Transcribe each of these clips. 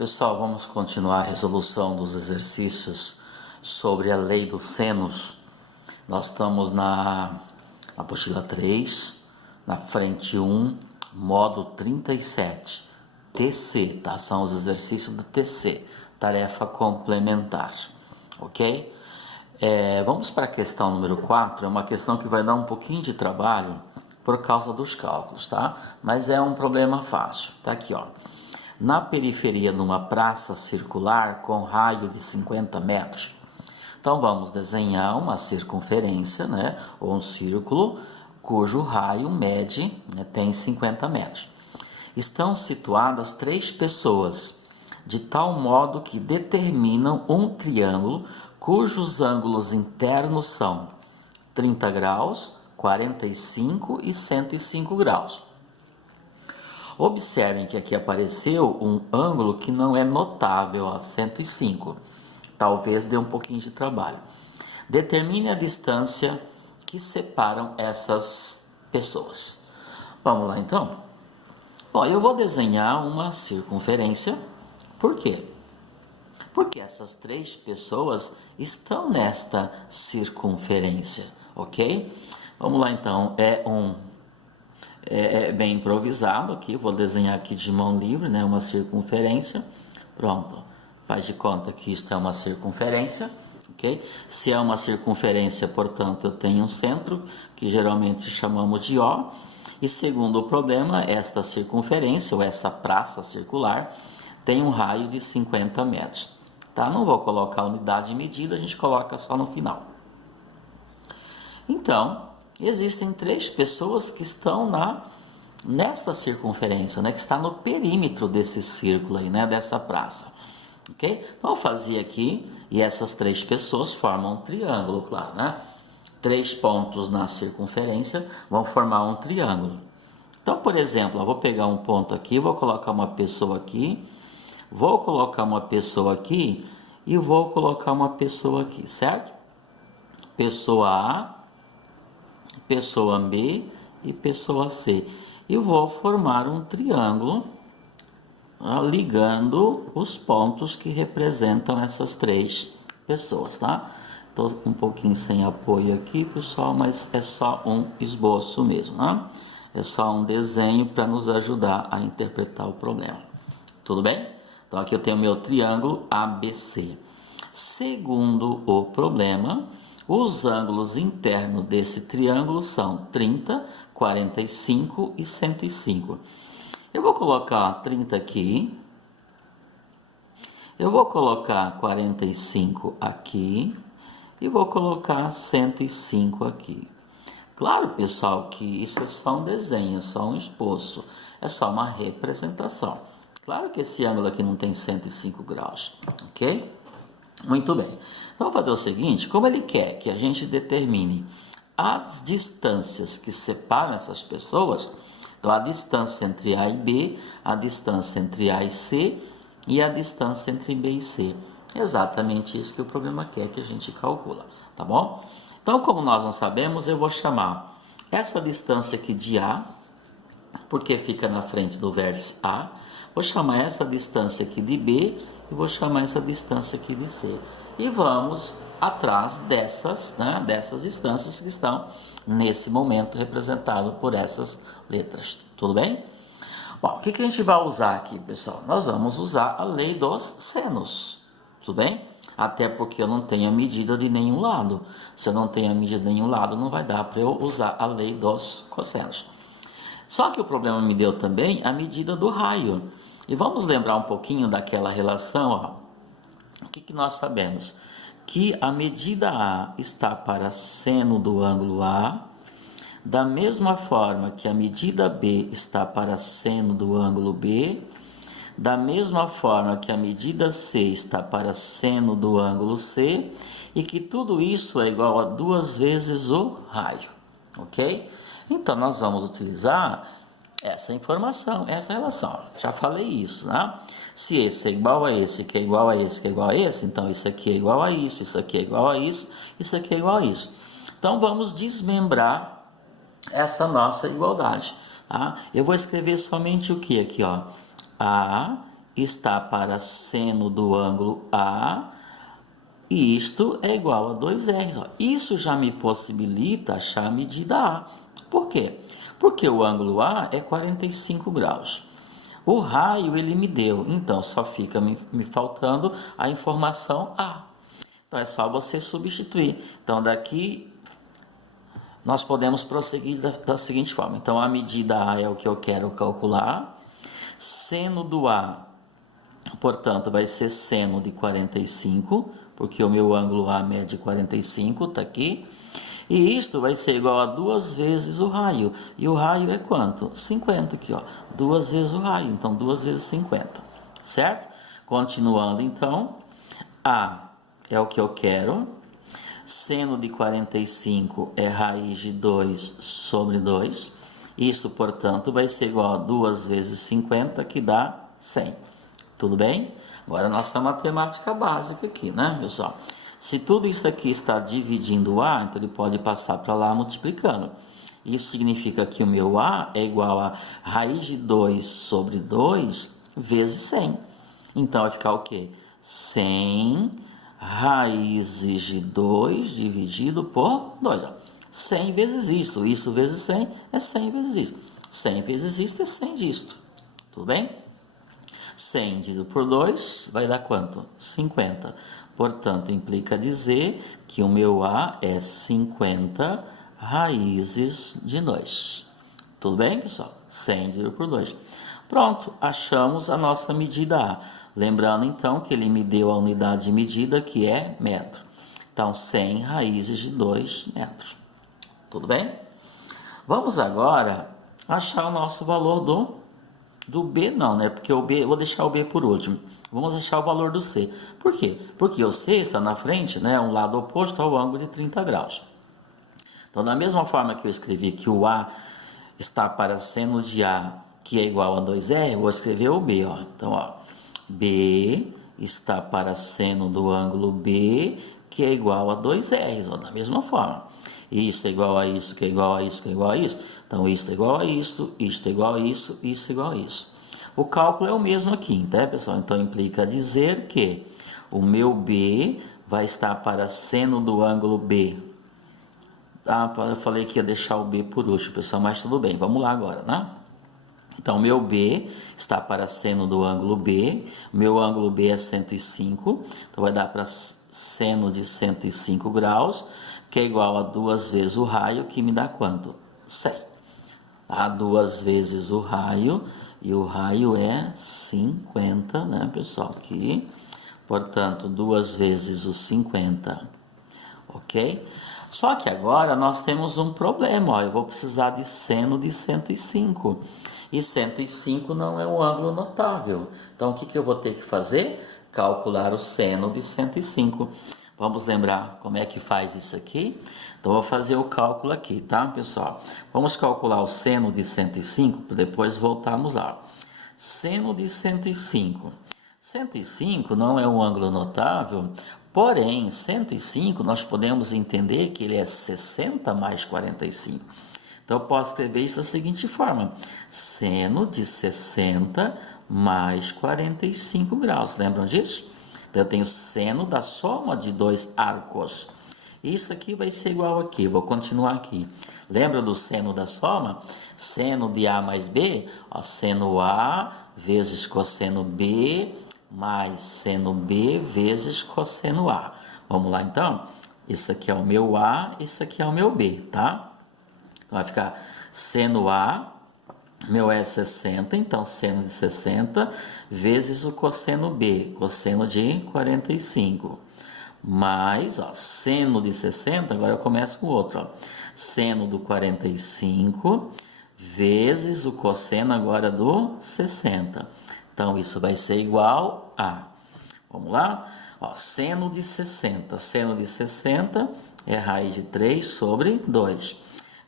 Pessoal, vamos continuar a resolução dos exercícios sobre a lei dos senos. Nós estamos na apostila 3, na frente 1, modo 37, TC, tá? São os exercícios do TC, tarefa complementar, ok? Vamos para a questão número 4, é uma questão que vai dar um pouquinho de trabalho por causa dos cálculos, tá? Mas é um problema fácil, tá aqui, ó. Na periferia de uma praça circular com raio de 50 metros. Então vamos desenhar uma circunferência, né, ou um círculo, cujo raio mede, né, tem 50 metros. Estão situadas 3 pessoas, de tal modo que determinam um triângulo cujos ângulos internos são 30 graus, 45 e 105 graus. Observem que aqui apareceu um ângulo que não é notável, ó, 105. Talvez dê um pouquinho de trabalho. Determine a distância que separam essas pessoas. Vamos lá então? Bom, eu vou desenhar uma circunferência. Por quê? Porque essas 3 pessoas estão nesta circunferência, ok? Vamos lá então, é bem improvisado aqui, vou desenhar aqui de mão livre, né, uma circunferência. Pronto, faz de conta que isto é uma circunferência, ok? Se é uma circunferência, portanto, eu tenho um centro, que geralmente chamamos de O, e segundo o problema, esta circunferência, ou essa praça circular, tem um raio de 50 metros, tá? Não vou colocar unidade de medida, a gente coloca só no final. Então, existem 3 pessoas que estão nesta circunferência, né, que está no perímetro desse círculo aí, né, dessa praça, ok? Então eu fazia aqui, e essas 3 pessoas formam um triângulo, claro, né? 3 pontos na circunferência vão formar um triângulo. Então, por exemplo, eu vou pegar um ponto aqui, vou colocar uma pessoa aqui, vou colocar uma pessoa aqui e vou colocar uma pessoa aqui, certo? Pessoa A, pessoa B e pessoa C. E vou formar um triângulo ligando os pontos que representam essas 3 pessoas, tá? Estou um pouquinho sem apoio aqui, pessoal, mas é só um esboço mesmo, né? É só um desenho para nos ajudar a interpretar o problema. Tudo bem? Então aqui eu tenho meu triângulo ABC. Segundo o problema, os ângulos internos desse triângulo são 30, 45 e 105. Eu vou colocar 30 aqui. Eu vou colocar 45 aqui. E vou colocar 105 aqui. Claro, pessoal, que isso é só um desenho, é só um esboço. É só uma representação. Claro que esse ângulo aqui não tem 105 graus, ok? Muito bem. Então, vou fazer o seguinte, como ele quer que a gente determine as distâncias que separam essas pessoas, então a distância entre A e B, a distância entre A e C e a distância entre B e C. É exatamente isso que o problema quer que a gente calcula, tá bom? Então, como nós não sabemos, eu vou chamar essa distância aqui de A, porque fica na frente do vértice A, vou chamar essa distância aqui de B e vou chamar essa distância aqui de C. E vamos atrás dessas distâncias que estão nesse momento representado por essas letras. Tudo bem? Bom, o que a gente vai usar aqui, pessoal? Nós vamos usar a lei dos senos. Tudo bem? Até porque eu não tenho a medida de nenhum lado. Se eu não tenho a medida de nenhum lado, não vai dar para eu usar a lei dos cossenos. Só que o problema me deu também a medida do raio. E vamos lembrar um pouquinho daquela relação, ó. O que nós sabemos? Que a medida A está para seno do ângulo A, da mesma forma que a medida B está para seno do ângulo B, da mesma forma que a medida C está para seno do ângulo C, e que tudo isso é igual a 2 vezes o raio, ok? Então, nós vamos utilizar essa informação, essa relação. Já falei isso, né? Se esse é igual a esse, que é igual a esse, que é igual a esse, então isso aqui é igual a isso aqui é igual a isso aqui é igual a isso. Então, vamos desmembrar essa nossa igualdade, tá? Eu vou escrever somente o que aqui, ó? A está para seno do ângulo A, e isto é igual a 2R. Isso já me possibilita achar a medida A. Por quê? Porque o ângulo A é 45 graus. O raio ele me deu, então só fica me faltando a informação A. Então é só você substituir. Então daqui nós podemos prosseguir da seguinte forma. Então a medida A é o que eu quero calcular. Seno do A, portanto, vai ser seno de 45, porque o meu ângulo A mede 45, está aqui. E isto vai ser igual a 2 vezes o raio. E o raio é quanto? 50 aqui, ó. 2 vezes o raio, então 2 vezes 50, certo? Continuando, então, A é o que eu quero. Seno de 45 é raiz de 2 sobre 2. Isto, portanto, vai ser igual a 2 vezes 50, que dá 100. Tudo bem? Agora a nossa matemática básica aqui, né, pessoal? Se tudo isso aqui está dividindo A, então ele pode passar para lá multiplicando. Isso significa que o meu A é igual a raiz de 2 sobre 2 vezes 100. Então vai ficar o quê? 100 raízes de 2 dividido por 2. 100 vezes isto. Isto vezes 100 é 100 vezes isto. 100 vezes isto é 100 disto. Tudo bem? 100 dividido por 2 vai dar quanto? 50. Portanto, implica dizer que o meu A é 50 raízes de 2. Tudo bem, pessoal? 100 dividido por 2. Pronto, achamos a nossa medida A. Lembrando, então, que ele me deu a unidade de medida, que é metro. Então, 100 raízes de 2 metros. Tudo bem? Vamos agora achar o nosso valor do B, não, né? Porque o B, eu vou deixar o B por último. Vamos achar o valor do C. Por quê? Porque o C está na frente, né? Um lado oposto ao ângulo de 30 graus. Então, da mesma forma que eu escrevi que o A está para seno de A, que é igual a 2R, eu vou escrever o B, ó. Então, ó, B está para seno do ângulo B, que é igual a 2R, ó, da mesma forma. Isso é igual a isso, que é igual a isso, que é igual a isso. Então, isto é igual a isto é igual a isso é igual a isso. O cálculo é o mesmo aqui, tá, pessoal? Então, implica dizer que o meu B vai estar para seno do ângulo B. Ah, eu falei que ia deixar o B por último, pessoal, mas tudo bem. Vamos lá agora, né? Então, o meu B está para seno do ângulo B. O meu ângulo B é 105. Então, vai dar para seno de 105 graus, que é igual a 2 vezes o raio, que me dá quanto? 100. A 2 vezes o raio, e o raio é 50, né, pessoal? Aqui, portanto, 2 vezes o 50, ok? Só que agora nós temos um problema, ó, eu vou precisar de seno de 105, e 105 não é um ângulo notável. Então, o que eu vou ter que fazer? Calcular o seno de 105. Vamos lembrar como é que faz isso aqui? Então, vou fazer o cálculo aqui, tá, pessoal? Vamos calcular o seno de 105, para depois voltarmos lá. Seno de 105. 105 não é um ângulo notável, porém, 105 nós podemos entender que ele é 60 mais 45. Então, eu posso escrever isso da seguinte forma. Seno de 60 mais 45 graus. Lembram disso? Então, eu tenho seno da soma de dois arcos. Isso aqui vai ser igual aqui. Vou continuar aqui. Lembra do seno da soma? Seno de A mais B. Ó, seno A vezes cosseno B mais seno B vezes cosseno A. Vamos lá, então? Isso aqui é o meu A, isso aqui é o meu B, tá? Então, vai ficar seno A, meu é 60, então seno de 60, vezes o cosseno B, cosseno de 45. Mais, ó, seno de 60, agora eu começo com o outro, ó. Seno do 45, vezes o cosseno agora do 60. Então, isso vai ser igual a... Vamos lá? Ó, seno de 60. Seno de 60 é raiz de 3 sobre 2.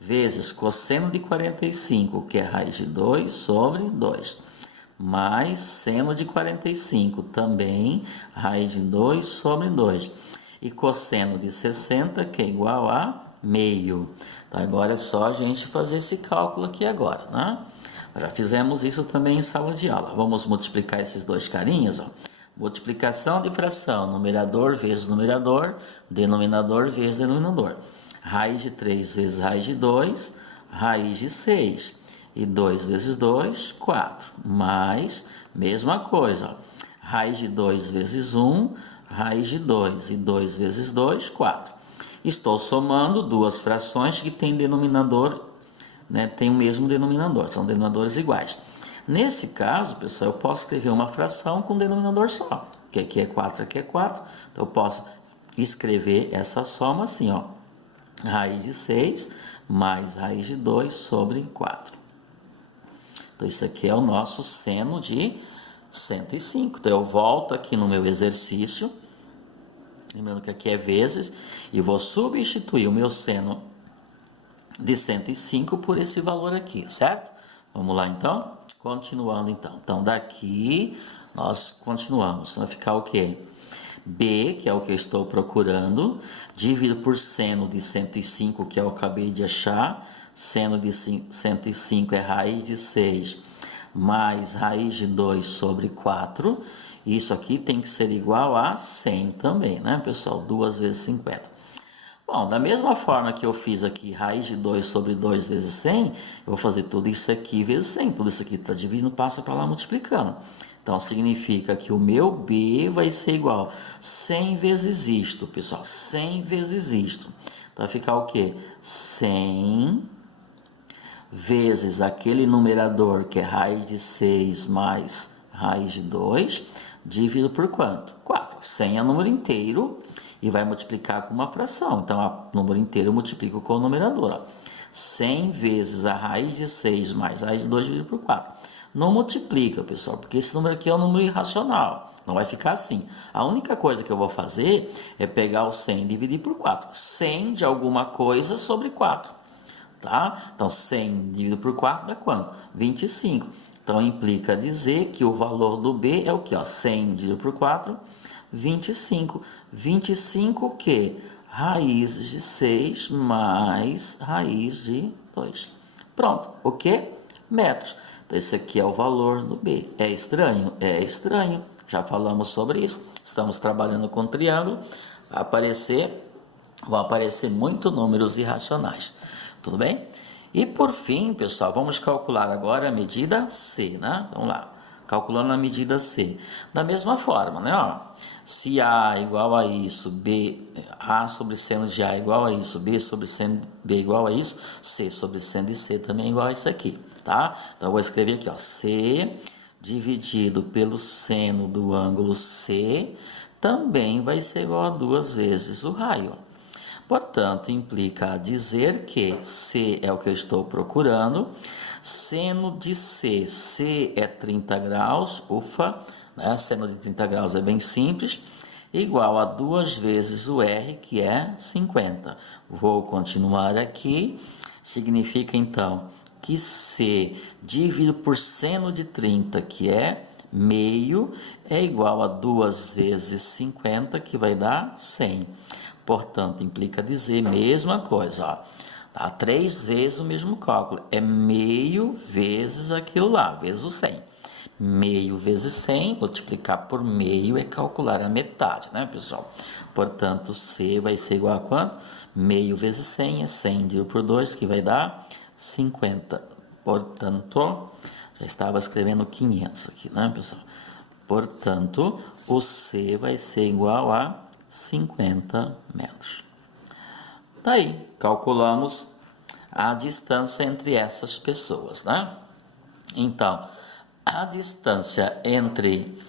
Vezes cosseno de 45, que é raiz de 2 sobre 2. Mais seno de 45, também raiz de 2 sobre 2. E cosseno de 60, que é igual a meio. Então, agora é só a gente fazer esse cálculo aqui agora, né? Já fizemos isso também em sala de aula. Vamos multiplicar esses dois carinhas, ó. Multiplicação de fração, numerador vezes numerador, denominador vezes denominador. Raiz de 3 vezes raiz de 2, raiz de 6. E 2 vezes 2, 4. Mais, mesma coisa, ó. Raiz de 2 vezes 1, raiz de 2. E 2 vezes 2, 4. Estou somando duas frações que têm denominador, né, tem o mesmo denominador, são denominadores iguais. Nesse caso, pessoal, eu posso escrever uma fração com denominador só, que aqui é 4, aqui é 4, então eu posso escrever essa soma assim, ó, raiz de 6 mais raiz de 2 sobre 4. Então isso aqui é o nosso seno de 105. Então eu volto aqui no meu exercício, lembrando que aqui é vezes, e vou substituir o meu seno de 105 por esse valor aqui, certo? Vamos lá então? Continuando então. Então daqui nós continuamos. Vai ficar o quê? B, que é o que eu estou procurando, dividido por seno de 105, que eu acabei de achar. Seno de 105 é raiz de 6 mais raiz de 2 sobre 4. Isso aqui tem que ser igual a 100 também, né, pessoal? 2 vezes 50. Bom, da mesma forma que eu fiz aqui raiz de 2 sobre 2 vezes 100, eu vou fazer tudo isso aqui vezes 100. Tudo isso aqui está dividindo, passa para lá multiplicando. Então, significa que o meu B vai ser igual a 100 vezes isto, pessoal. 100 vezes isto. Então, vai ficar o quê? 100 vezes aquele numerador que é raiz de 6 mais raiz de 2, dividido por quanto? 4. 100 é número inteiro e vai multiplicar com uma fração. Então, o número inteiro eu multiplico com o numerador. Ó. 100 vezes a raiz de 6 mais a raiz de 2 dividido por 4. Não multiplica, pessoal, porque esse número aqui é um número irracional. Não vai ficar assim. A única coisa que eu vou fazer é pegar o 100 e dividir por 4. 100 de alguma coisa sobre 4. Tá? Então, 100 dividido por 4 dá quanto? 25. Então, implica dizer que o valor do B é o que? 100 dividido por 4, 25. 25 o quê? Raiz de 6 mais raiz de 2. Pronto. O quê? Metros. Então, esse aqui é o valor do B. É estranho? É estranho. Já falamos sobre isso. Estamos trabalhando com triângulo. Vão aparecer muitos números irracionais. Tudo bem? E por fim, pessoal, vamos calcular agora a medida C, né? Vamos lá. Calculando a medida C. Da mesma forma, né? Ó, se A é igual a isso, B, A sobre seno de A é igual a isso, B sobre seno de B é igual a isso, C sobre seno de C também é igual a isso aqui, tá? Então, eu vou escrever aqui, ó, C dividido pelo seno do ângulo C também vai ser igual a 2 vezes o raio. Portanto, implica dizer que C é o que eu estou procurando. Seno de C, C é 30 graus, ufa, né? Seno de 30 graus é bem simples, igual a 2 vezes o R, que é 50. Vou continuar aqui, significa então que C dividido por seno de 30, que é meio, é igual a 2 vezes 50, que vai dar 100. Portanto, implica dizer mesma coisa, ó. Tá? 3 vezes o mesmo cálculo, é meio vezes aquilo lá, vezes o 100. Meio vezes 100, multiplicar por meio é calcular a metade, né, pessoal? Portanto, C vai ser igual a quanto? Meio vezes 100 é 100 dividido por 2, que vai dar 50. Portanto, já estava escrevendo 500 aqui, né, pessoal? Portanto, o C vai ser igual a 50 metros. Daí, calculamos a distância entre essas pessoas, né? Então, a distância entre...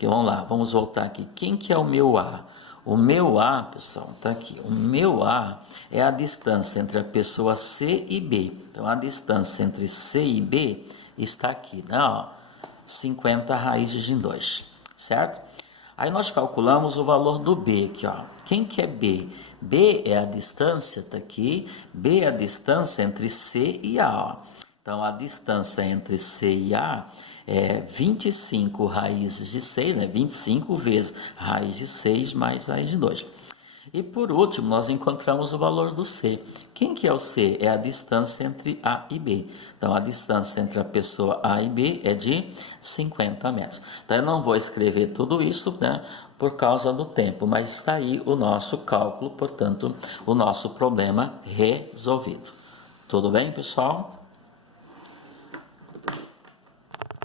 Vamos lá, vamos voltar aqui. Quem que é o meu A? O meu A, pessoal, tá aqui. O meu A é a distância entre a pessoa C e B. Então, a distância entre C e B está aqui, né? Ó, 50 raízes de 2, certo? Aí nós calculamos o valor do B aqui, ó. Quem que é B? B é a distância, tá aqui. B é a distância entre C e A, ó. Então, a distância entre C e A é 25 raízes de 6, né? 25 vezes raiz de 6 mais raiz de 2. E por último, nós encontramos o valor do C. Quem que é o C? É a distância entre A e B. Então, a distância entre a pessoa A e B é de 50 metros. Então, eu não vou escrever tudo isso, né, por causa do tempo, mas está aí o nosso cálculo, portanto, o nosso problema resolvido. Tudo bem, pessoal?